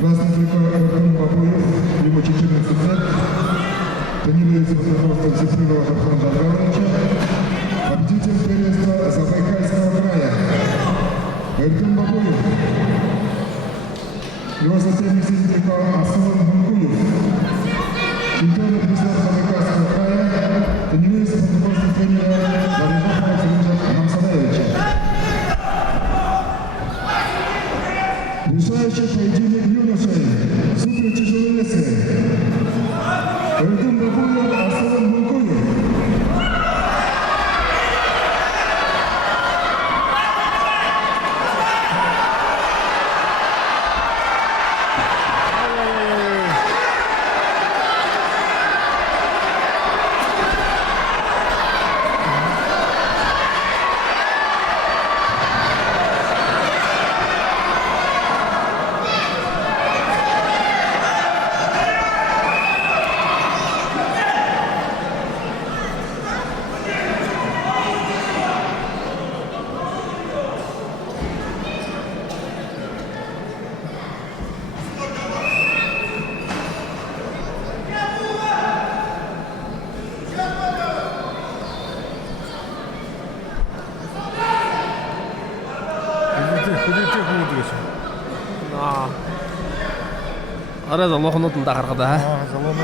Красный прикол Артем Бабуев, ему 14 лет. Тренируется под руководством Зефирова Артема Жадравовича. Победитель первенства Забайкальского края. Артем Бабуев. Его соседний прикол Асылын Гункуев. Чемпион президент Забайкальского края. Тренируется под руководством тренера Владимира Владимировича Намсадаевича. Решающий поединок юношей. Супер тяжеловесы. Артем Бабуев, Асылын Гункуев. Ара залохон утын да гаргада. Залоон.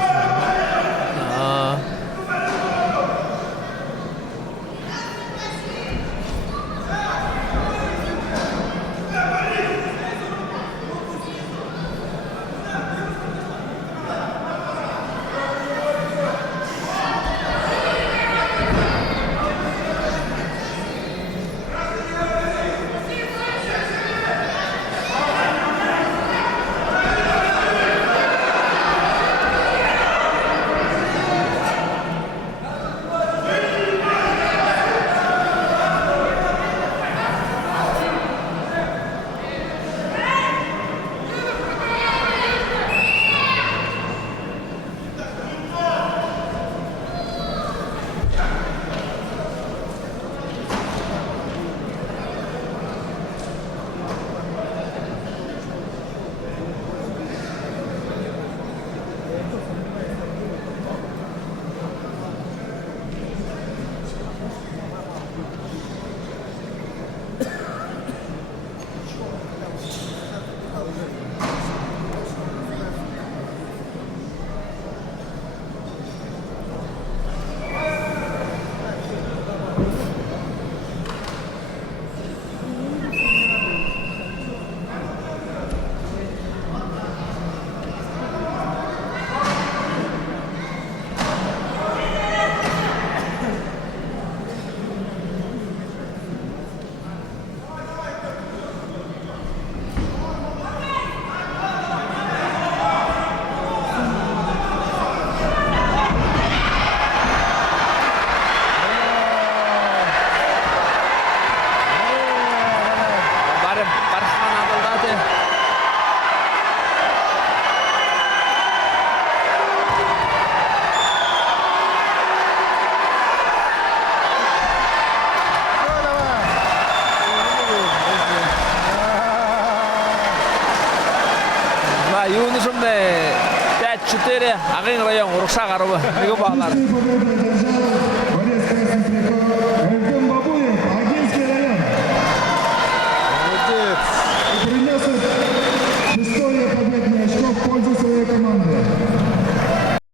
Юношумде 5-4 Агын район урукша карабы. Миго баглар. Борец Красный прикол